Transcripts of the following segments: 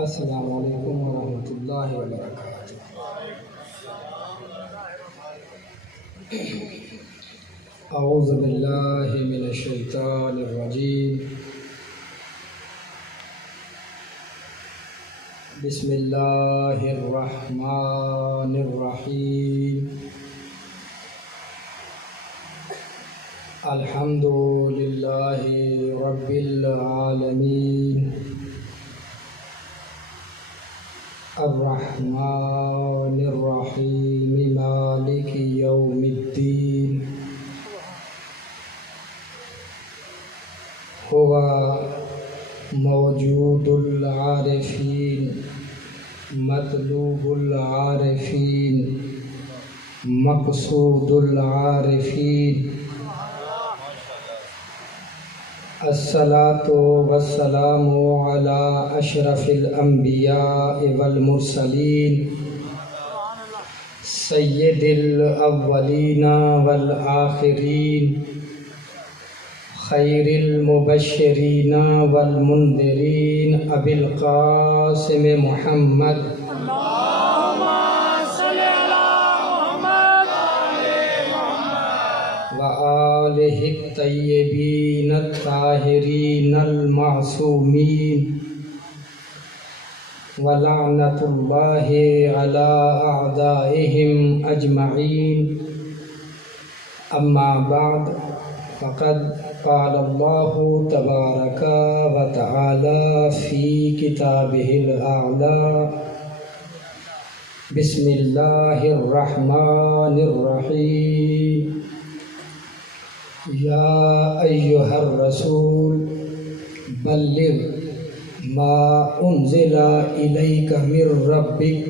السلام علیکم ورحمۃ اللہ وبرکاتہ۔ اعوذ باللہ من الشیطان الرجیم، بسم اللہ الرحمن الرحیم، الحمد للہ رب العالمین، الرحمن الرحیم، مالک یوم الدین، ہوا موجود العارفین، مطلوب العارفین، مقصود العارفین، الصلاۃ والسلام علی اشرف الانبیاء والمرسلین، سید الاولین والآخرین، خیر المبشرین والمنذرین، ابی القاسم محمد وآلہ الطیبین الطاہرین المعصومین، ولعنۃ اللہ علی اعدائہم اجمعین، اما بعد، فقد قال اللہ تبارک و تعالی فی کتابہ الاعلی، بسم اللہ الرحمن الرحیم، یا ایہا الرسول بلغ ما انزل الیک من ربک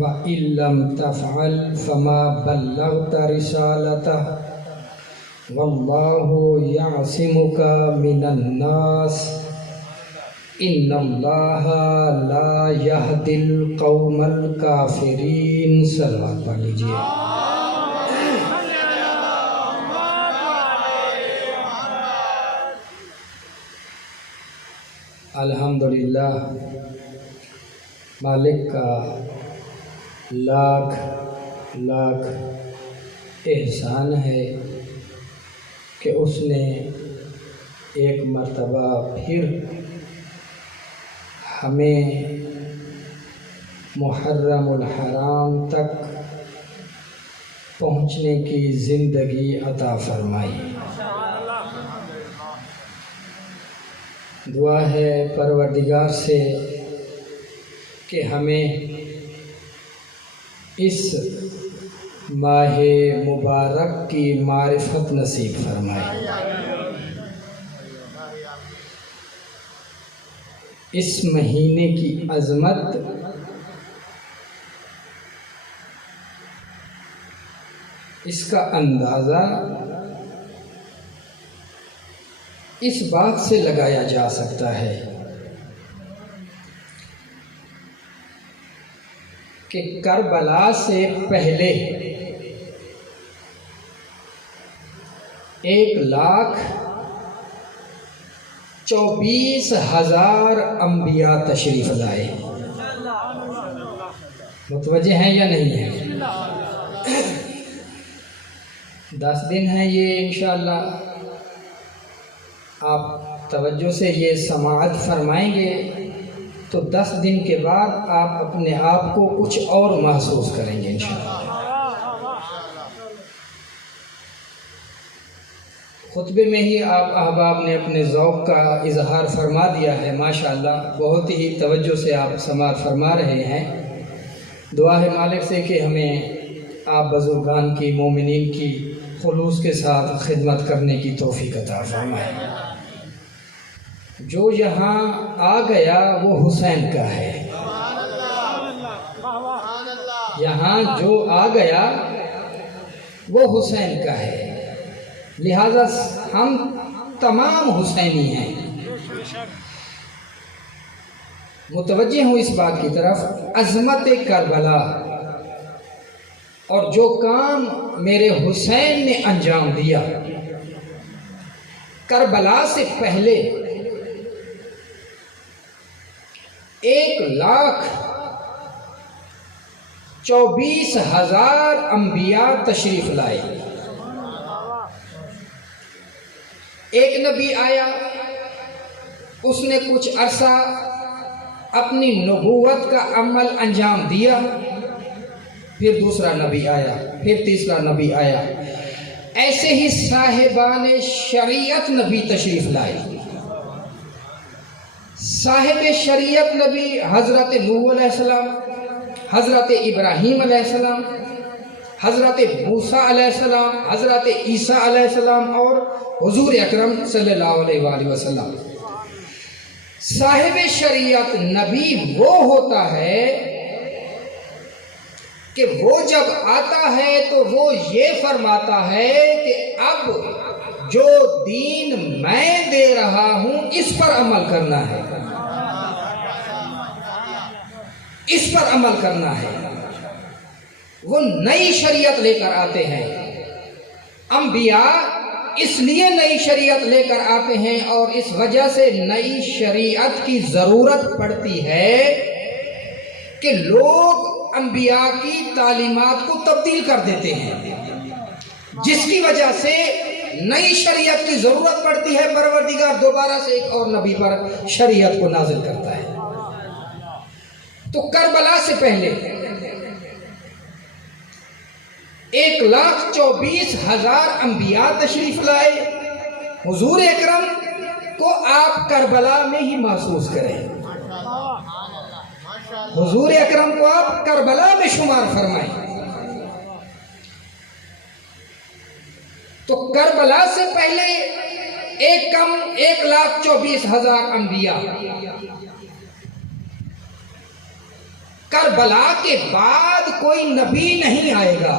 وإن لم تفعل فما بلغت رسالتہ واللہ یعصمک من الناس ان اللہ لا یہدی القوم الکافرین۔ صلوات پڑھ لیجیے۔ الحمدللہ، مالک کا لاکھ لاکھ احسان ہے کہ اس نے ایک مرتبہ پھر ہمیں محرم الحرام تک پہنچنے کی زندگی عطا فرمائی۔ دعا ہے پروردگار سے کہ ہمیں اس ماہ مبارک کی معرفت نصیب فرمائے، اس مہینے کی عظمت اس کا اندازہ اس بات سے لگایا جا سکتا ہے کہ کربلا سے پہلے 1,24,000 انبیاء تشریف لائے۔ متوجہ ہیں یا نہیں ہیں؟ 10 دن ہیں یہ، انشاءاللہ آپ توجہ سے یہ سماعت فرمائیں گے تو 10 دن کے بعد آپ اپنے آپ کو کچھ اور محسوس کریں گے انشاءاللہ۔ خطبے میں ہی آپ احباب نے اپنے ذوق کا اظہار فرما دیا ہے، ماشاءاللہ بہت ہی توجہ سے آپ سماعت فرما رہے ہیں۔ دعا ہے مالک سے کہ ہمیں آپ بزرگان کی، مومنین کی خلوص کے ساتھ خدمت کرنے کی توفیق عطا فرمائے۔ جو یہاں آ گیا وہ حسین کا ہے، یہاں جو آ گیا وہ حسین کا ہے، لہذا ہم تمام حسینی ہیں۔ متوجہ ہوں اس بات کی طرف، عظمت کربلا اور جو کام میرے حسین نے انجام دیا کربلا سے پہلے 1,24,000 انبیاء تشریف لائے. ایک نبی آیا، اس نے کچھ عرصہ اپنی نبوت کا عمل انجام دیا، پھر دوسرا نبی آیا، پھر تیسرا نبی آیا. ایسے ہی صاحبان شریعت نبی تشریف لائے. صاحب شریعت نبی حضرت نوح علیہ السلام، حضرت ابراہیم علیہ السلام، حضرت موسیٰ علیہ السلام، حضرت عیسیٰ علیہ السلام اور حضور اکرم صلی اللہ علیہ وآلہ وسلم. صاحب شریعت نبی وہ ہوتا ہے کہ وہ جب آتا ہے تو وہ یہ فرماتا ہے کہ اب جو دین میں دے رہا ہوں اس پر عمل کرنا ہے، اس پر عمل کرنا ہے. وہ نئی شریعت لے کر آتے ہیں. انبیاء اس لیے نئی شریعت لے کر آتے ہیں اور اس وجہ سے نئی شریعت کی ضرورت پڑتی ہے کہ لوگ انبیاء کی تعلیمات کو تبدیل کر دیتے ہیں، جس کی وجہ سے نئی شریعت کی ضرورت پڑتی ہے. پروردگار دوبارہ سے ایک اور نبی پر شریعت کو نازل کرتا ہے. تو کربلا سے پہلے 1,24,000 انبیاء تشریف لائے. حضور اکرم کو آپ کربلا میں ہی محسوس کریں، حضور اکرم کو آپ کربلا میں شمار فرمائیں. تو کربلا سے پہلے 1,24,000 انبیاء. کربلا کے بعد کوئی نبی نہیں آئے گا.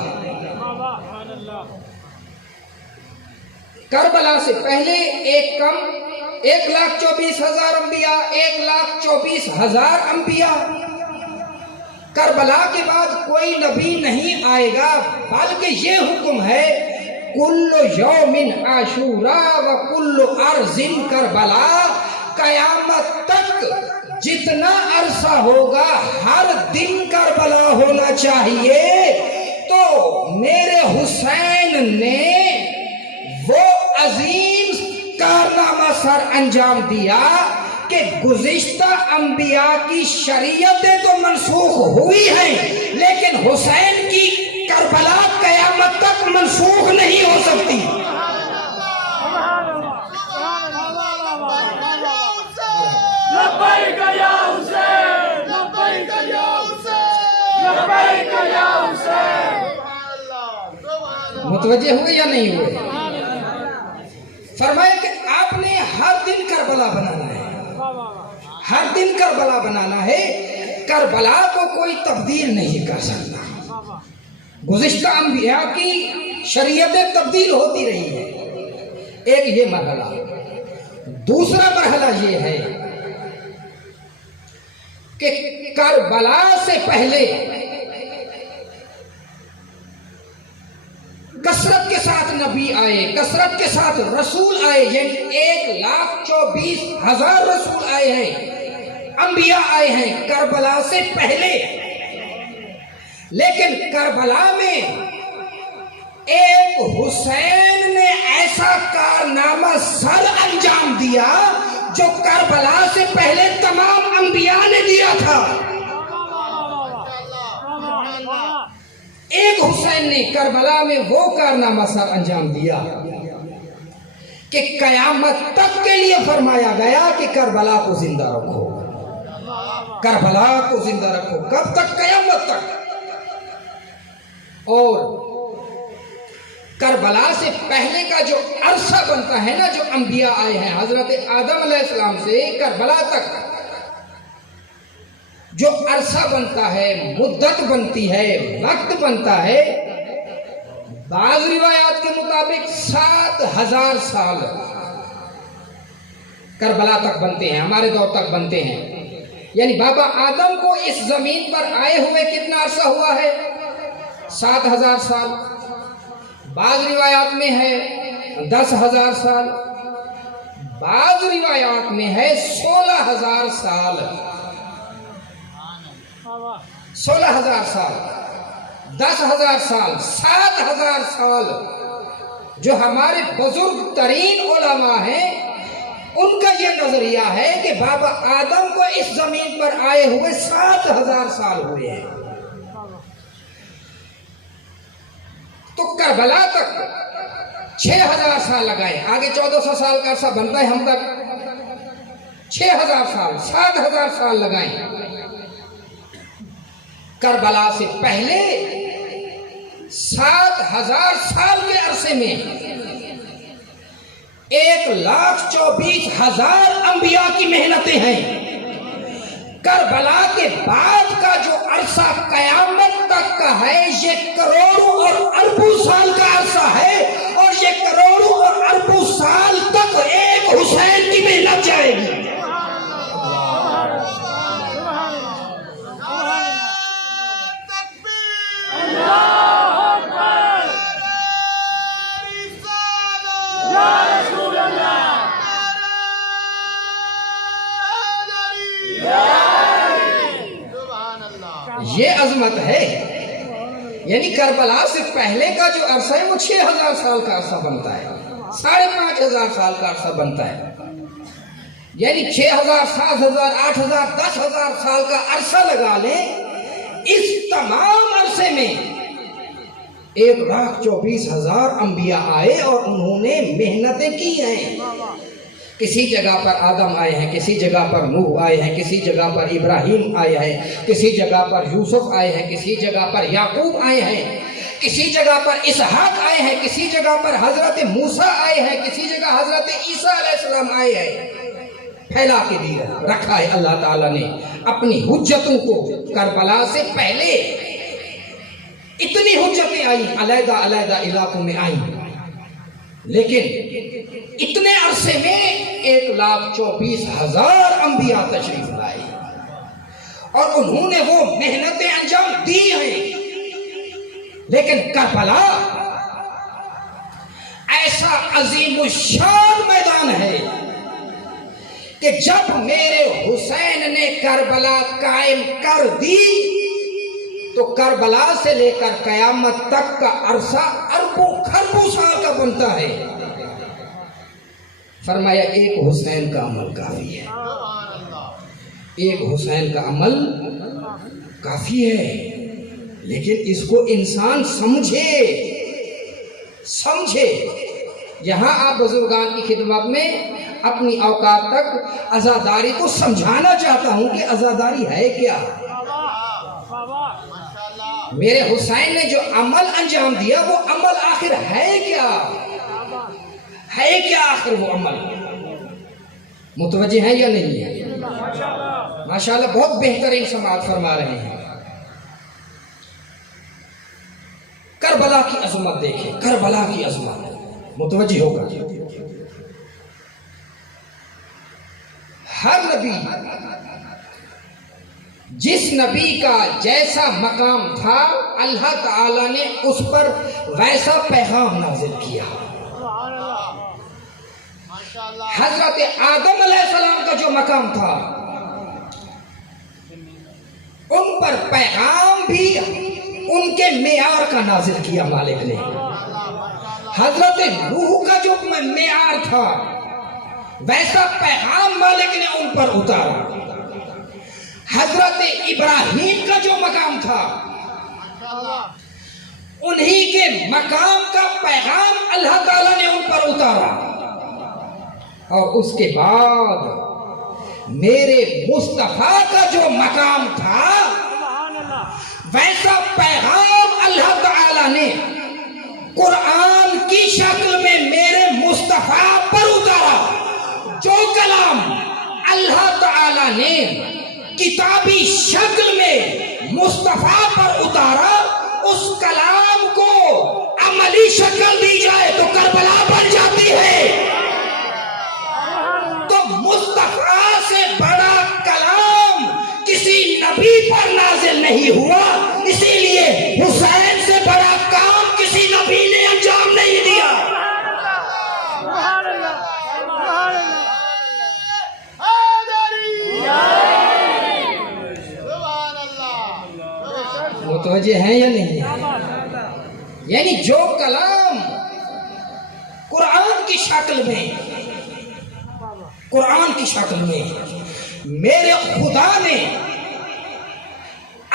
کربلا سے پہلے 1,24,000 انبیاء، 1,24,000 انبیاء. کربلا کے بعد کوئی نبی نہیں آئے گا، بلکہ یہ حکم ہے کل یوم عاشوراء و کل ارض کربلا. قیامت تک جتنا عرصہ ہوگا ہر دن کربلا ہونا چاہیے. تو میرے حسین نے وہ عظیم کارنامہ سر انجام دیا کہ گزشتہ انبیاء کی شریعتیں تو منسوخ ہوئی ہیں، لیکن حسین کی کربلا قیامت تک منسوخ نہیں ہو سکتی. لبیک یا حسین، لبیک یا حسین، لبیک یا حسین. متوجہ ہوئے یا نہیں ہوئے؟ فرمایا کہ آپ نے ہر دن کربلا بنانا ہے، ہر دن کربلا بنانا ہے. کربلا کو کوئی تبدیل نہیں کر سکتا. گزشتہ انبیاء کی شریعتیں تبدیل ہوتی رہی ہیں. ایک یہ مرحلہ. دوسرا مرحلہ یہ ہے کہ کربلا سے پہلے کثرت کے ساتھ نبی آئے، کثرت کے ساتھ رسول آئے. یعنی 1,24,000 رسول آئے ہیں، انبیاء آئے ہیں کربلا سے پہلے. لیکن کربلا میں ایک حسین نے ایسا کارنامہ سر انجام دیا جو کربلا سے پہلے تمام انبیاء نے دیا تھا. ایک حسین نے کربلا میں وہ کارنامہ سر انجام دیا کہ قیامت تک کے لیے فرمایا گیا کہ کربلا کو زندہ رکھو، کربلا کو زندہ رکھو. کب تک؟ قیامت تک. اور کربلا سے پہلے کا جو عرصہ بنتا ہے نا، جو انبیاء آئے ہیں حضرت آدم علیہ السلام سے کربلا تک جو عرصہ بنتا ہے، مدت بنتی ہے، وقت بنتا ہے، بعض روایات کے مطابق 7,000 سال کربلا تک بنتے ہیں، ہمارے دور تک بنتے ہیں. یعنی بابا آدم کو اس زمین پر آئے ہوئے کتنا عرصہ ہوا ہے؟ 7,000 سال. بعض روایات میں ہے 10,000 سال، بعض روایات میں ہے 16,000 سال. 16,000 سال، 10,000 سال، 7,000 سال جو ہمارے بزرگ ترین علماء ہیں ان کا یہ نظریہ ہے کہ بابا آدم کو اس زمین پر آئے ہوئے 7,000 سال ہوئے ہیں. تو کربلا تک 6,000 سال لگائے، آگے 1400 سال کا عرصہ بنتا ہے، ہم تک 6,000 سال، 7,000 سال لگائیں. کربلا سے پہلے 7,000 سال کے عرصے میں 1,24,000 انبیاء کی محنتیں ہیں. کربلا کے بعد کا جو عرصہ قیامت تک کا ہے یہ کروڑوں اور اربوں سال کا عرصہ ہے، اور یہ کروڑوں اور اربوں سال تک ایک حسین کی محنت جائے گی. یہ عظمت ہے. یعنی کربلا سے پہلے کا جو عرصہ ہے وہ 6,000 سال کا عرصہ بنتا ہے، 5,500 سال کا عرصہ بنتا ہے. یعنی 6,000 7,000 8,000 10,000 سال کا عرصہ لگا لیں. اس تمام عرصے میں 1,24,000 انبیاء آئے اور انہوں نے محنتیں کی ہیں. کسی جگہ پر آدم آئے ہیں، کسی جگہ پر نوح آئے ہیں، کسی جگہ پر ابراہیم آئے ہیں، کسی جگہ پر یوسف آئے ہیں، کسی جگہ پر یعقوب آئے ہیں، کسی جگہ پر اسحاق آئے ہیں، کسی جگہ پر حضرت موسیٰ آئے ہیں، کسی جگہ حضرت عیسیٰ علیہ السلام آئے ہیں. پھیلا کے دیا رکھا ہے اللہ تعالیٰ نے اپنی حجتوں کو. کربلا سے پہلے اتنی حجتیں آئیں، علیحدہ علیحدہ علاقوں میں آئیں، لیکن اتنے عرصے میں 1,24,000 انبیاء تشریف لائے اور انہوں نے وہ محنتیں انجام دی ہیں. لیکن کربلا ایسا عظیم الشان میدان ہے کہ جب میرے حسین نے کربلا قائم کر دی تو کربلا سے لے کر قیامت تک کا عرصہ اربوں خربوں سال کا بنتا ہے. فرمایا ایک حسین کا عمل کافی ہے، ایک حسین کا عمل کافی ہے. لیکن اس کو انسان سمجھے. یہاں آپ بزرگان کی خدمت میں اپنی اوقات تک عزاداری کو سمجھانا چاہتا ہوں کہ عزاداری ہے کیا. میرے حسین نے جو عمل انجام دیا وہ عمل آخر ہے کیا آخر وہ عمل متوجہ ہیں یا نہیں ہے؟ ماشاءاللہ بہت بہترین سماعت فرما رہے ہیں. کربلا کی عظمت دیکھیں، کربلا کی عظمت متوجہ ہوگا. ہر نبی جس نبی کا جیسا مقام تھا اللہ تعالی نے اس پر ویسا پیغام نازل کیا. حضرت آدم علیہ السلام کا جو مقام تھا ان پر پیغام بھی ان کے معیار کا نازل کیا مالک نے. حضرت نوح کا جو معیار تھا ویسا پیغام مالک نے ان پر اتارا. حضرت ابراہیم کا جو مقام تھا انہی کے مقام کا پیغام اللہ تعالیٰ نے ان پر اتارا. اور اس کے بعد میرے مصطفیٰ کا جو مقام تھا ویسا پیغام اللہ تعالیٰ نے قرآن کی شکل میں میرے مصطفیٰ پر اتارا. جو کلام اللہ تعالیٰ نے کتابی شکل میں مصطفیٰ پر اتارا اس کلام کو عملی شکل دی جائے تو کربلا بن جاتی ہے. تو مصطفیٰ سے بڑا کلام کسی نبی پر نازل نہیں ہوا، اسی لیے حسین سے بڑا کام کسی نبی نے انجام نہیں دیا. متوجہ ہیں یا نہیں ہیں؟ یعنی جو کلام قرآن کی شکل میں میرے خدا نے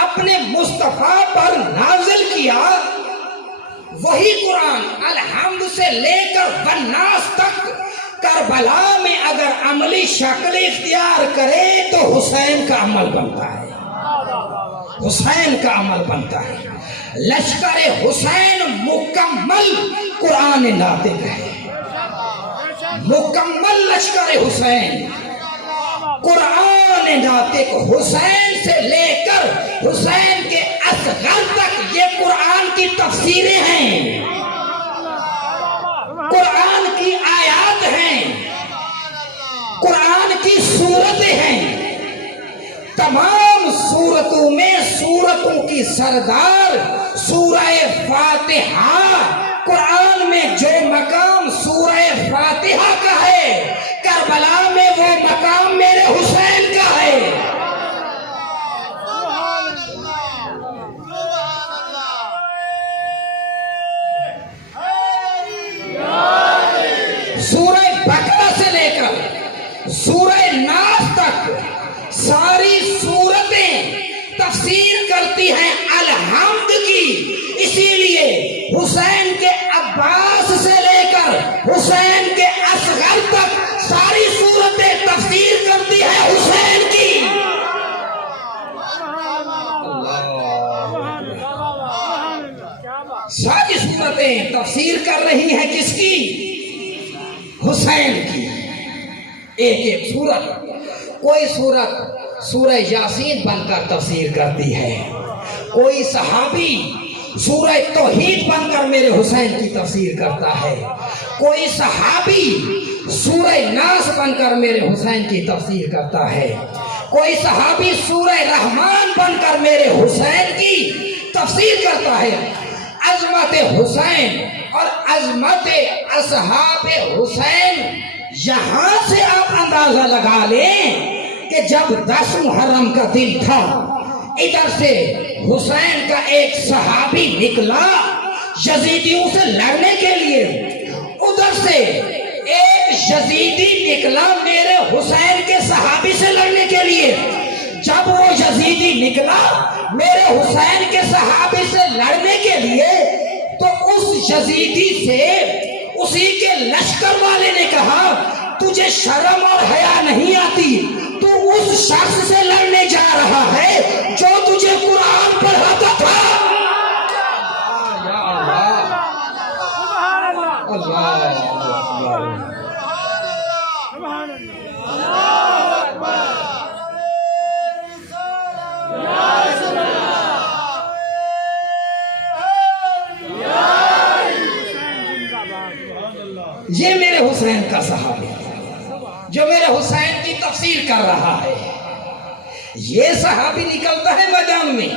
اپنے مصطفیٰ پر نازل کیا، وہی قرآن الحمد سے لے کر والناس تک کربلا میں اگر عملی شکل اختیار کرے تو حسین کا عمل بنتا ہے، حسین کا عمل بنتا ہے۔ لشکر حسین مکمل قرآن ناطق ہے، مکمل لشکر حسین قرآن ناطق، حسین سے لے کر حسین کے اصغر تک یہ قرآن کی تفسیریں ہیں، قرآن کی آیات ہیں، قرآن کی سورتیں ہیں۔ تمام سورتوں میں سورتوں کی سردار سورہ فاتحہ، قرآن میں جو مقام سورہ فاتحہ کا ہے، کربلا میں وہ مقام میرے حسین کا ہے۔ سورہ بقرہ سے لے کر سورہ ناس تک ساری سورتیں تفسیر کرتی ہیں الحمد کی، اسی لیے حسین کے عباس سے لے کر حسین کے اصغر تک ساری سورتیں تفسیر کرتی ہیں حسین کی۔ ساری سورتیں تفسیر کر رہی ہیں کس کی؟ حسین کی۔ ایک ایک سورت، کوئی سورت سورہ یاسین بن کر تفسیر کرتی ہے، کوئی صحابی سورہ توحید بن کر میرے حسین کی تفسیر کرتا ہے، کوئی صحابی سورہ ناس بن کر میرے حسین کی تفسیر کرتا ہے، کوئی صحابی سورہ رحمان بن کر میرے حسین کی تفسیر کرتا ہے۔ عظمت حسین اور عظمت اصحاب حسین، یہاں سے آپ اندازہ لگا لیں کہ جب 10 محرم کا دن تھا، ادھر سے حسین کا ایک صحابی نکلا یزیدیوں سے لڑنے کے لیے، ادھر سے ایک یزیدی نکلا میرے حسین کے صحابی سے لڑنے کے لیے۔ جب وہ یزیدی نکلا میرے حسین کے صحابی سے لڑنے کے لیے تو اس یزیدی سے اسی کے لشکر والے نے کہا، تجھے شرم اور حیا نہیں آتی؟ تو اس شخص سے لڑنے جا رہا ہے جو تجھے قرآن پڑھاتا تھا۔ یہ میرے حسین کا صحابی جو میرے حسین کی تفسیر کر رہا ہے، یہ صحابی نکلتا ہے میدان میں،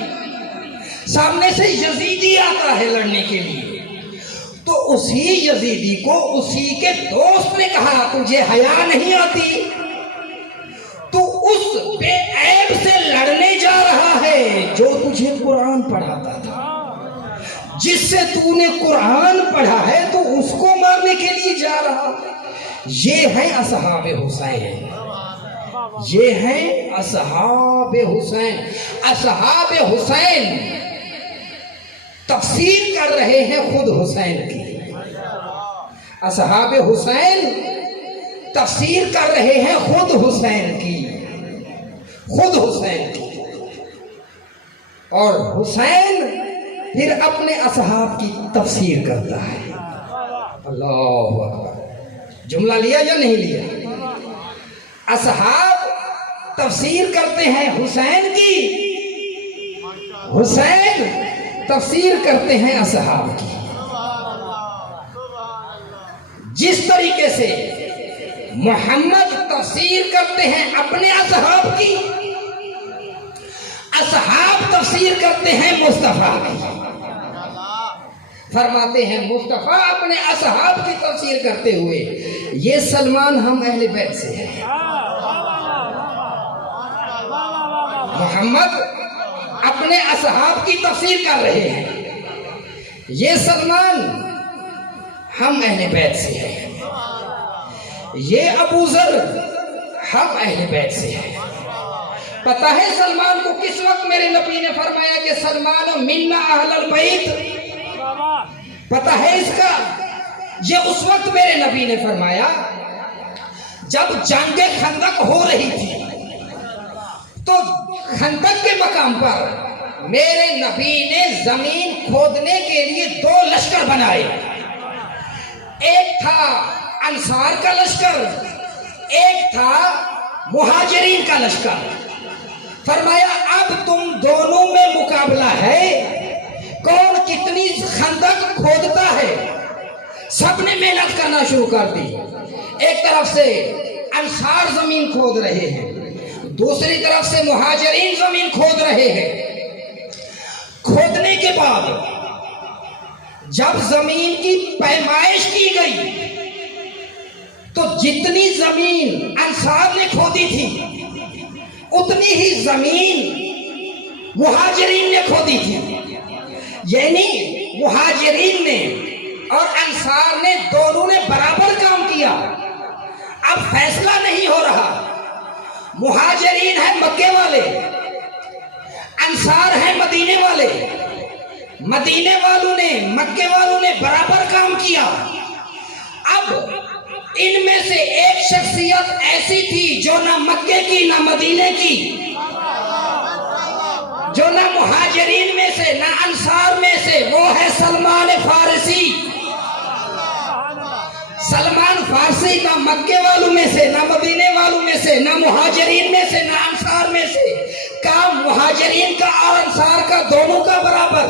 سامنے سے یزیدی آتا ہے لڑنے کے لیے، تو اسی یزیدی کو اسی کے دوست نے کہا، تجھے حیا نہیں آتی؟ تو اس بے عیب سے لڑنے جا رہا ہے جو تجھے قرآن پڑھاتا تھا، جس سے تو نے قرآن پڑھا ہے تو اس کو مارنے کے لیے جا رہا ہے۔ یہ ہیں اصحاب حسین، یہ ہیں اصحاب حسین۔ اصحاب حسین تفسیر کر رہے ہیں خود حسین کی، اصحاب حسین تفسیر کر رہے ہیں خود حسین کی، خود حسین کی، اور حسین پھر اپنے اصحاب کی تفسیر کرتا ہے۔ اللہ اکبر، جملہ لیا یا نہیں لیا؟ اصحاب تفسیر کرتے ہیں حسین کی، حسین تفسیر کرتے ہیں اصحاب کی۔ جس طریقے سے محمد تفسیر کرتے ہیں اپنے اصحاب کی، اصحاب تفسیر کرتے ہیں مصطفیٰ کی۔ فرماتے ہیں مصطفیٰ اپنے اصحاب کی تفسیر کرتے ہوئے، یہ سلمان ہم اہل بیت سے ہیں۔ محمد اپنے اصحاب کی تفسیر کر رہے ہیں. یہ سلمان ہم اہل بیت سے ہیں، یہ ابو ذر ہم اہل بیت سے ہیں. پتہ ہے سلمان کو کس وقت میرے نبی نے فرمایا کہ سلمان منا اہل البیت؟ پتہ ہے اس کا؟ یہ اس وقت میرے نبی نے فرمایا جب جنگ خندق ہو رہی تھی، تو خندق کے مقام پر میرے نبی نے زمین کھودنے کے لیے 2 لشکر بنائے. ایک تھا انصار کا لشکر، ایک تھا مہاجرین کا لشکر. فرمایا اب تم دونوں میں مقابلہ ہے، کون کتنی خندق کھودتا ہے. سب نے محنت کرنا شروع کر دی. ایک طرف سے انصار زمین کھود رہے ہیں، دوسری طرف سے مہاجرین زمین کھود رہے ہیں. کھودنے کے بعد جب زمین کی پیمائش کی گئی تو جتنی زمین انصار نے کھودی تھی اتنی ہی زمین مہاجرین نے کھودی تھی. یعنی مہاجرین نے اور انصار نے دونوں نے برابر کام کیا. اب فیصلہ نہیں ہو رہا. مہاجرین ہیں مکے والے، انصار ہیں مدینے والے. مدینے والوں نے مکے والوں نے برابر کام کیا. اب ان میں سے ایک شخصیت ایسی تھی جو نہ مکے کی نہ مدینے کی، جو نہ مہاجرین میں سے نہ انصار میں سے، وہ ہے سلمان فارسی. سلمان فارسی نہ مکے والوں میں سے نہ مدینے والوں میں سے نہ مہاجرین میں سے نہ انصار میں سے. کام مہاجرین کا اور انصار کا دونوں کا برابر.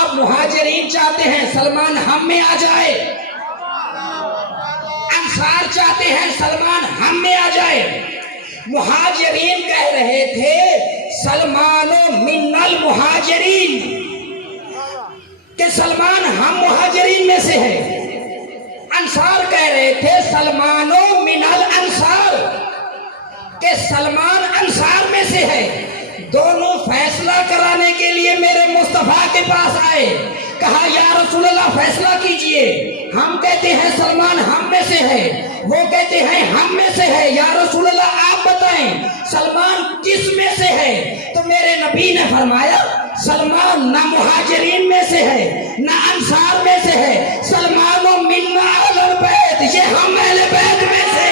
اب مہاجرین چاہتے ہیں سلمان ہم میں آ جائے، انصار چاہتے ہیں سلمان ہم میں آ جائے. مہاجرین کہہ رہے تھے سلمان من المہاجرین، کہ سلمان ہم مہاجرین میں سے ہے. انصار کہہ رہے تھے سلمان من الانصار، کہ سلمان انصار میں سے ہے. دونوں فیصلہ کرانے کے لیے میرے مصطفیٰ کے پاس آئے. کہا یا رسول اللہ فیصلہ کیجئے. ہم کہتے ہیں سلمان ہم میں سے ہے، وہ کہتے ہیں ہم میں سے ہے. یا رسول اللہ آپ بتائیں سلمان کس میں سے ہے؟ تو میرے نبی نے فرمایا سلمان نہ مہاجرین میں سے ہے نہ انصار میں سے ہے، سلمان من اہل البیت، یہ ہم اہل بیت میں سے.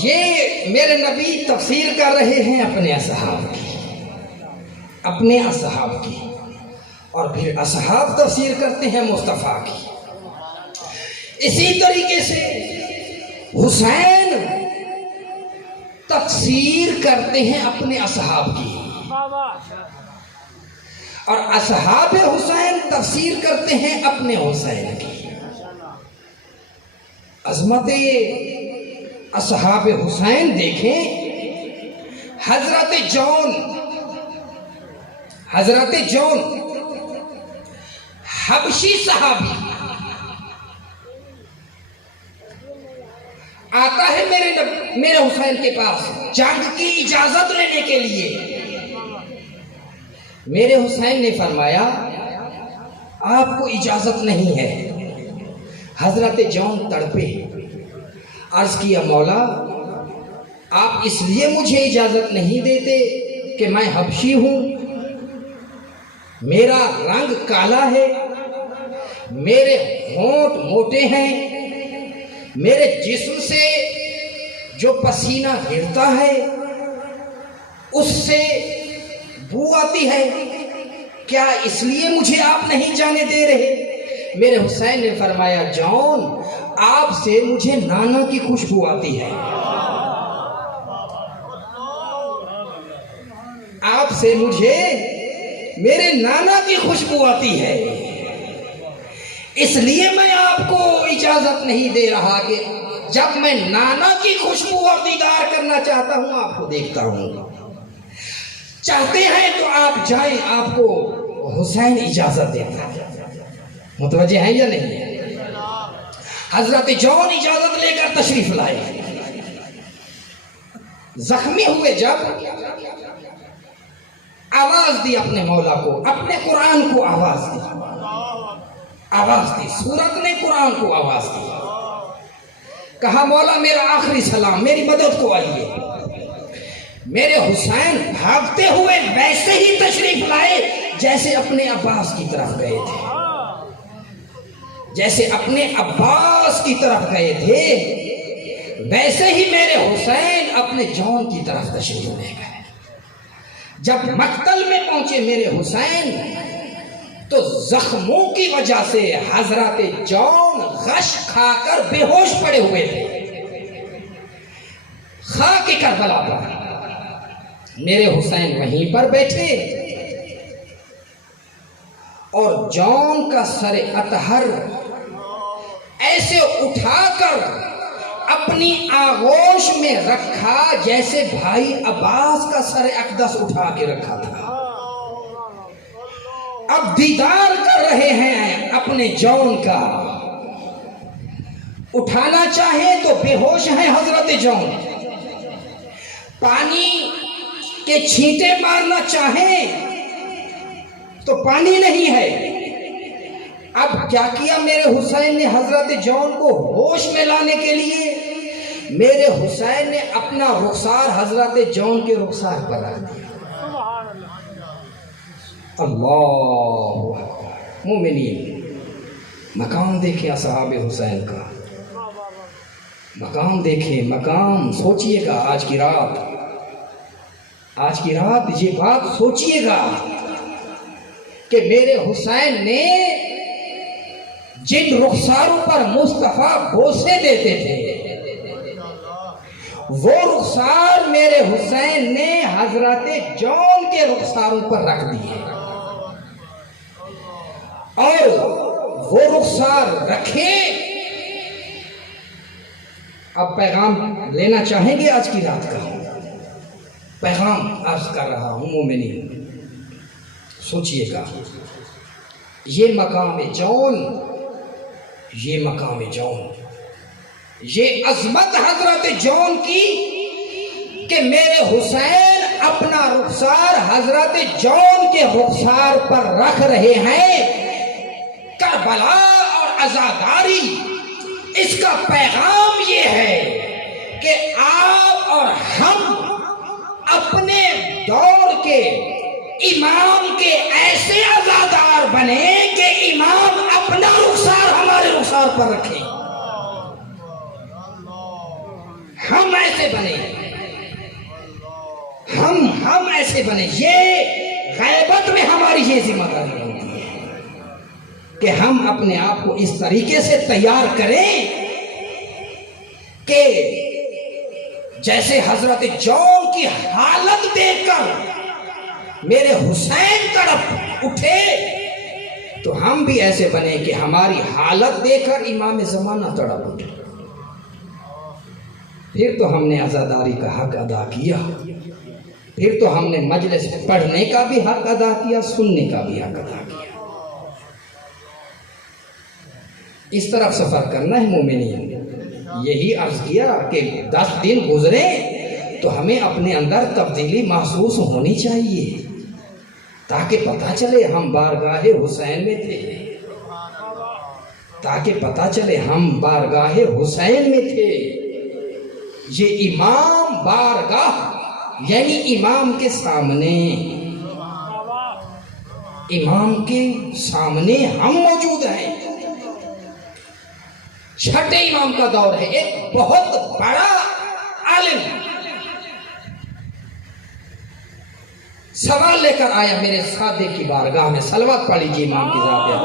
یہ میرے نبی تفسیر کر رہے ہیں اپنے اصحاب کی، اور پھر اصحاب تفسیر کرتے ہیں مصطفیٰ کی. اسی طریقے سے حسین تفسیر کرتے ہیں اپنے اصحاب کی، اور اصحاب حسین تفسیر کرتے ہیں اپنے حسین کی. عظمت اصحاب حسین دیکھیں. حضرت جون حبشی صحابی آتا ہے میرے حسین کے پاس جنگ کی اجازت لینے کے لیے. میرے حسین نے فرمایا آپ کو اجازت نہیں ہے. حضرت جون تڑپے، عرض کیا مولا آپ اس لیے مجھے اجازت نہیں دیتے کہ میں حبشی ہوں، میرا رنگ کالا ہے، میرے ہونٹ موٹے ہیں، میرے جسم سے جو پسینہ گرتا ہے اس سے بو آتی ہے، کیا اس لیے مجھے آپ نہیں جانے دے رہے؟ میرے حسین نے فرمایا جون آپ سے مجھے نانا کی خوشبو آتی ہے، آپ سے مجھے میرے نانا کی خوشبو آتی ہے، اس لیے میں آپ کو اجازت نہیں دے رہا کہ جب میں نانا کی خوشبو اور دیدار کرنا چاہتا ہوں آپ کو دیکھتا ہوں. چاہتے ہیں تو آپ جائیں, آپ کو حسین اجازت دیتا ہے. متوجہ ہیں یا نہیں؟ حضرت جون اجازت لے کر تشریف لائے. زخمی ہوئے جب آواز دی اپنے مولا کو, اپنے قرآن کو آواز دی. سورت نے قرآن کو آواز دی. کہا مولا میرا آخری سلام, میری مدد کو آئیے. میرے حسین بھاگتے ہوئے ویسے ہی تشریف لائے جیسے اپنے عباس کی طرف گئے تھے. جیسے اپنے عباس کی طرف گئے تھے ویسے ہی میرے حسین اپنے جون کی طرف تشریف لے گئے. جب مقتل میں پہنچے میرے حسین تو زخموں کی وجہ سے حضرت جون غش کھا کر بے ہوش پڑے ہوئے تھے. خاک کربلا پر میرے حسین وہیں پر بیٹھے اور جون کا سر اطہر ایسے اٹھا کر اپنی آغوش میں رکھا جیسے بھائی عباس کا سر اقدس اٹھا کے رکھا تھا. اب دیدار کر رہے ہیں اپنے جون کا. اٹھانا چاہیں تو بے ہوش ہیں حضرت جون. پانی کے چھینٹے مارنا چاہیں تو پانی نہیں ہے. اب کیا کیا میرے حسین نے حضرت جون کو ہوش میں لانے کے لیے؟ میرے حسین نے اپنا رخسار حضرت جون کے رخسار پر رکھ دیا. اللہ اکبر. مومنین, مقام دیکھیں اصحاب حسین کا, مقام دیکھیں, مقام سوچئے گا. آج کی رات یہ بات سوچئے گا کہ میرے حسین نے جن رخساروں پر مصطفیٰ بوسے دیتے تھے وہ رخسار میرے حسین نے حضرت جون کے رخساروں پر رکھ دیے اور وہ رخسار رکھے. اب پیغام لینا چاہیں گے آج کی رات کا پیغام عرض کر رہا ہوں. مومنین سوچئے گا, یہ مقام جون, یہ عظمت حضرت جون کی کہ میرے حسین اپنا رخسار حضرت جون کے رخسار پر رکھ رہے ہیں. کربلا اور عزاداری, اس کا پیغام یہ ہے کہ آپ اور ہم اپنے دور کے امام کے ایسے عزادار بنے کہ امام اپنا رخسار ہمارے رخسار پر رکھے. ہم ایسے بنے, ہم ایسے بنے. یہ غیبت میں ہماری یہ ذمہ داری ہوتی ہے کہ ہم اپنے آپ کو اس طریقے سے تیار کریں کہ جیسے حضرت جون کی حالت دیکھ کر میرے حسین تڑپ اٹھے تو ہم بھی ایسے بنے کہ ہماری حالت دیکھ کر امام زمانہ تڑپ اٹھے. پھر تو ہم نے عزاداری کا حق ادا کیا, پھر تو ہم نے مجلس پڑھنے کا بھی حق ادا کیا, سننے کا بھی حق ادا کیا. اس طرف سفر کرنا ہے مومنین. یہی عرض کیا کہ 10 دن گزرے تو ہمیں اپنے اندر تبدیلی محسوس ہونی چاہیے تاکہ پتہ چلے ہم بارگاہ حسین میں تھے, تاکہ پتہ چلے ہم بارگاہ حسین میں تھے. یہ امام بارگاہ یعنی امام کے سامنے ہم موجود ہیں. چھٹے امام کا دور ہے. ایک بہت بڑا عالم سوال لے کر آیا میرے سادے کی بارگاہ میں. صلوات پڑھ لیجیے امام کی ذات عطا پر.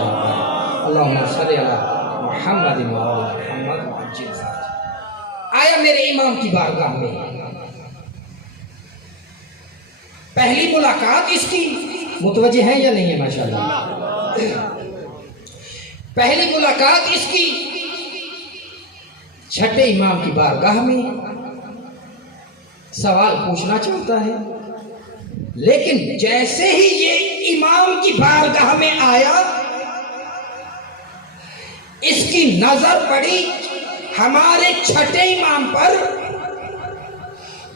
اللہم صلی علی محمد محمد عجل ذات. آیا میرے امام کی بارگاہ میں. پہلی ملاقات اس کی متوجہ ہے یا نہیں ہے؟ ماشاءاللہ. پہلی ملاقات اس کی چھٹے امام کی بارگاہ میں سوال پوچھنا چاہتا ہے، لیکن جیسے ہی یہ امام کی بارگاہ میں آیا، اس کی نظر پڑی ہمارے چھٹے امام پر،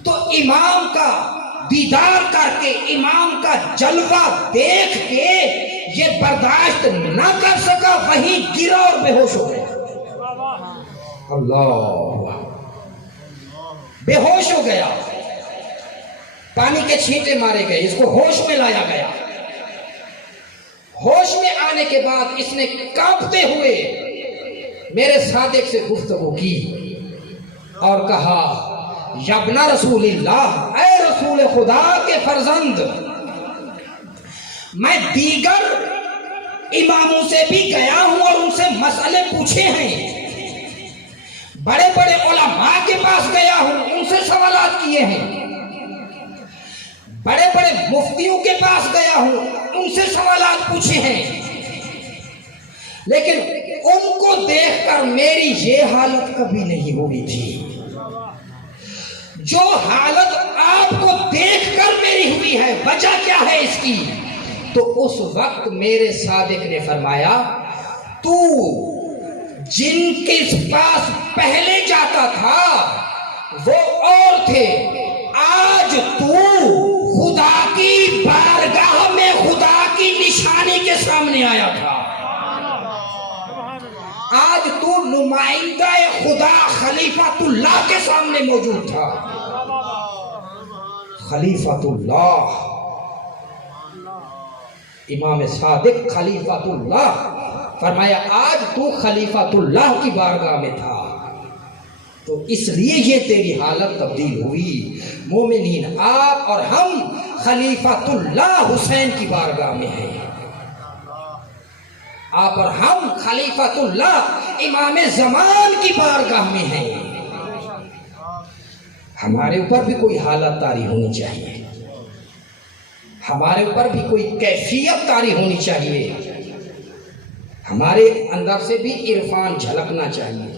تو امام کا دیدار کر کے، امام کا جلوہ دیکھ کے یہ برداشت نہ کر سکا، وہیں گرا اور بے ہوش ہو گیا۔ اللہ، بے ہوش ہو گیا، پانی کے چھینٹے مارے گئے، اس کو ہوش میں لایا گیا۔ ہوش میں آنے کے بعد اس نے کانپتے ہوئے میرے صادق سے گفتگو کی اور کہا، یا ابن رسول اللہ، اے رسول خدا کے فرزند، میں دیگر اماموں سے بھی گیا ہوں اور ان سے مسئلے پوچھے ہیں، بڑے بڑے علماء کے پاس گیا ہوں، ان سے سوالات کیے ہیں، بڑے بڑے مفتیوں کے پاس گیا ہوں، ان سے سوالات پوچھے ہیں، لیکن ان کو دیکھ کر میری یہ حالت کبھی نہیں ہوئی تھی جو حالت آپ کو دیکھ کر میری ہوئی ہے۔ وجہ کیا ہے اس کی؟ تو اس وقت میرے صادق نے فرمایا، تو جن کے پاس پہلے جاتا تھا وہ اور تھے، آج تو خدا کی بارگاہ میں خدا کی نشانی کے سامنے آیا تھا، آج تو نمائندہ خدا خلیفۃ اللہ کے سامنے موجود تھا۔ خلیفۃ اللہ، امام صادق خلیفۃ اللہ، فرمایا آج تو خلیفۃ اللہ کی بارگاہ میں تھا، تو اس لیے یہ تیری حالت تبدیل ہوئی۔ مومنین، آپ اور ہم خلیفۃ اللہ حسین کی بارگاہ میں ہیں، آپ اور ہم خلیفۃ اللہ امام زمان کی بارگاہ میں ہیں۔ ہمارے اوپر بھی کوئی حالت طاری ہونی چاہیے، ہمارے اوپر بھی کوئی کیفیت طاری ہونی چاہیے، ہمارے اندر سے بھی عرفان جھلکنا چاہیے۔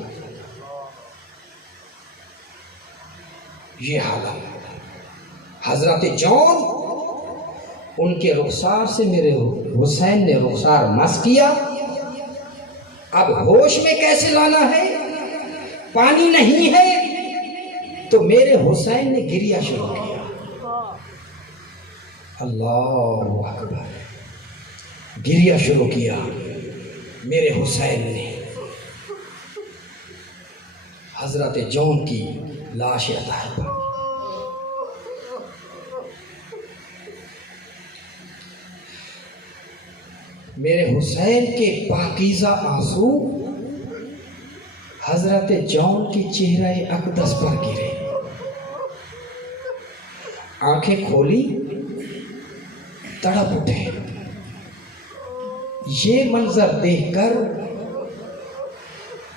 یہ حالت حضرت جون، ان کے رخسار سے میرے حسین نے رخسار مس کیا۔ اب ہوش میں کیسے لانا ہے؟ پانی نہیں ہے، تو میرے حسین نے گریا شروع کیا۔ اللہ اکبر، گریا شروع کیا میرے حسین نے حضرت جون کی لاش اطہر پر۔ میرے حسین کے پاکیزہ آنسو حضرت جون کی چہرہ اقدس پر گرے، آنکھیں کھولی، تڑپ اٹھے۔ یہ منظر دیکھ کر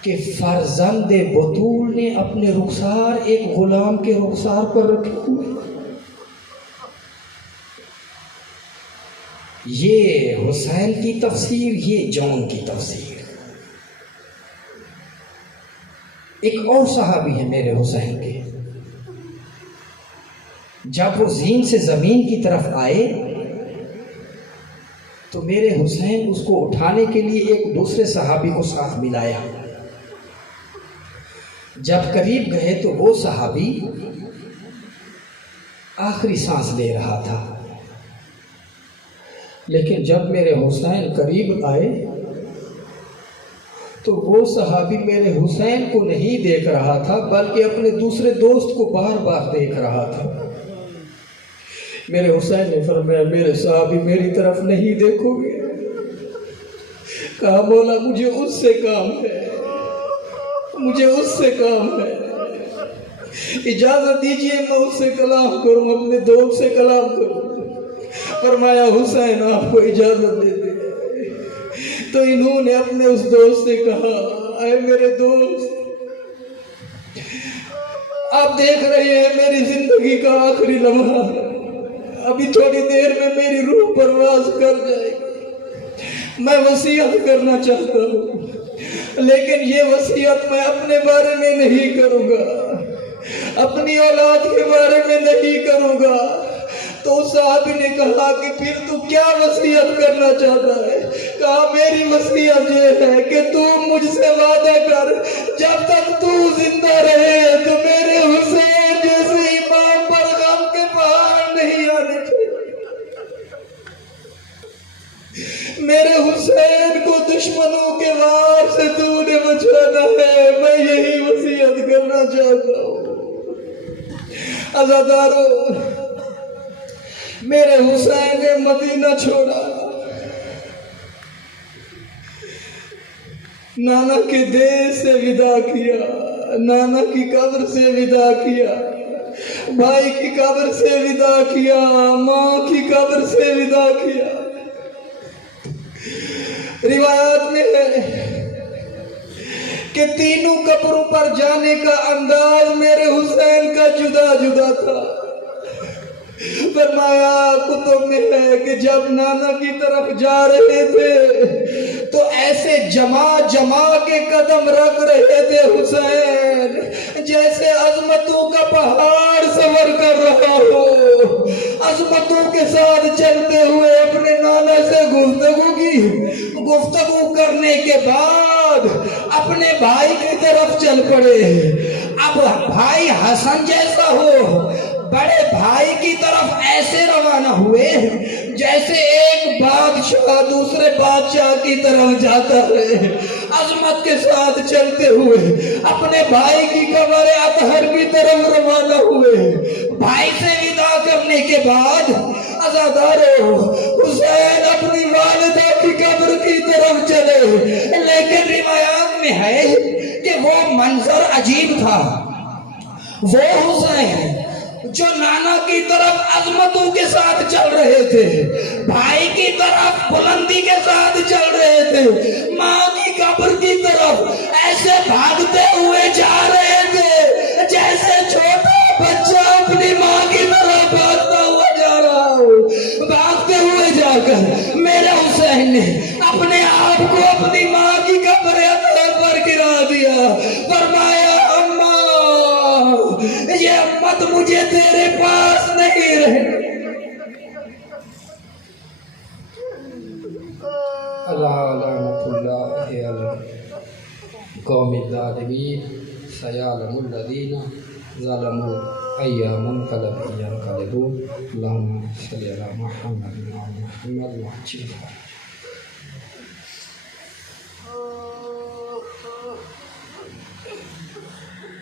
کہ فرزند بطول نے اپنے رخسار ایک غلام کے رخسار پر رکھے ہوئے، یہ حسین کی تفسیر، یہ جون کی تفسیر۔ ایک اور صحابی ہے میرے حسین کے، جب وہ زین سے زمین کی طرف آئے تو میرے حسین اس کو اٹھانے کے لیے ایک دوسرے صحابی کو ساتھ ملایا۔ جب قریب گئے تو وہ صحابی آخری سانس لے رہا تھا، لیکن جب میرے حسین قریب آئے تو وہ صحابی میرے حسین کو نہیں دیکھ رہا تھا بلکہ اپنے دوسرے دوست کو بار بار دیکھ رہا تھا۔ میرے حسین نے فرمایا، میرے صحابی میری طرف نہیں دیکھو گے؟ کہا، مولا مجھے اس سے کام ہے، مجھے اس سے کام ہے، اجازت دیجئے میں اس سے کلام کروں، اپنے دوست سے کلام کروں۔ فرمایا، حسین آپ کو اجازت دے دے۔ تو انہوں نے اپنے اس دوست سے کہا، اے میرے دوست، آپ دیکھ رہے ہیں میری زندگی کا آخری لمحہ، ابھی تھوڑی دیر میں میری روح پرواز کر جائے گی، میں وصیت کرنا چاہتا ہوں، لیکن یہ وصیت میں اپنے بارے میں نہیں کروں گا، اپنی اولاد کے بارے میں نہیں کروں گا۔ تو اس صحابی نے کہا کہ پھر تو کیا وصیت کرنا چاہتا ہے؟ کہا میری وصیت یہ ہے کہ تو مجھ سے وعدہ کر، جب تک تو زندہ رہے تو میرے حسین جیسے امام پر غم کے پہاڑ نہیں آنے چاہیے، میرے حسین کو دشمنوں کے وار سے تو نے بچانا ہے، میں یہی وصیت کرنا چاہتا ہوں۔ عزادارو، میرے حسین نے مدینہ چھوڑا، نانا کے دیش سے ودا کیا، نانا کی قبر سے ودا کیا، بھائی کی قبر سے ودا کیا، ماں کی قبر سے ودا کیا۔ روایات میں ہے کہ تینوں قبروں پر جانے کا انداز میرے حسین کا جدا جدا تھا۔ فرمایا کتب میں ہے کہ جب نانا کی طرف جا رہے تھے تو ایسے جما جما کے قدم رکھ رہے تھے حسین جیسے عظمتوں کا پہاڑ سفر کر رہا ہو، عظمتوں کے ساتھ چلتے ہوئے اپنے نانا سے گفتگو کرنے کے بعد اپنے بھائی کی طرف چل پڑے۔ اب بھائی حسن جیسا ہو، بڑے بھائی کی طرف ایسے روانہ ہوئے جیسے ایک بادشاہ دوسرے بادشاہ کی طرف جاتا ہے، عظمت کے ساتھ چلتے ہوئے اپنے بھائی کی قبر اطہر کی طرف روانہ ہوئے۔ بھائی سے ودا کرنے کے بعد عزادارو حسین اپنی والدہ کی قبر کی طرف چلے، لیکن روایات میں ہے کہ وہ منظر عجیب تھا۔ وہ حسین جو نانا کی طرف عظمتوں کے ساتھ چل رہے تھے، بھائی کی طرف بلندی کے ساتھ چل رہے تھے، ماں کی قبر کی طرف ایسے بھاگتے ہوئے جا رہے تھے جیسے چھوٹا بچہ اپنی ماں کی طرف بھاگتا ہوا جا رہا ہو۔ بھاگتے ہوئے جا کر میرے حسین نے اپنے آپ کو اپنی ماں کی قبر پر گرا دیا، فرمایا یہ امت مجھے تیرے پاس نہیں رہے۔ لعنت اللہ علی قوم الظالمین سیعلم الذین ظلموا ای منقلب ینقلبون۔ اللہم صلی علی محمد وعلی محمد وعجل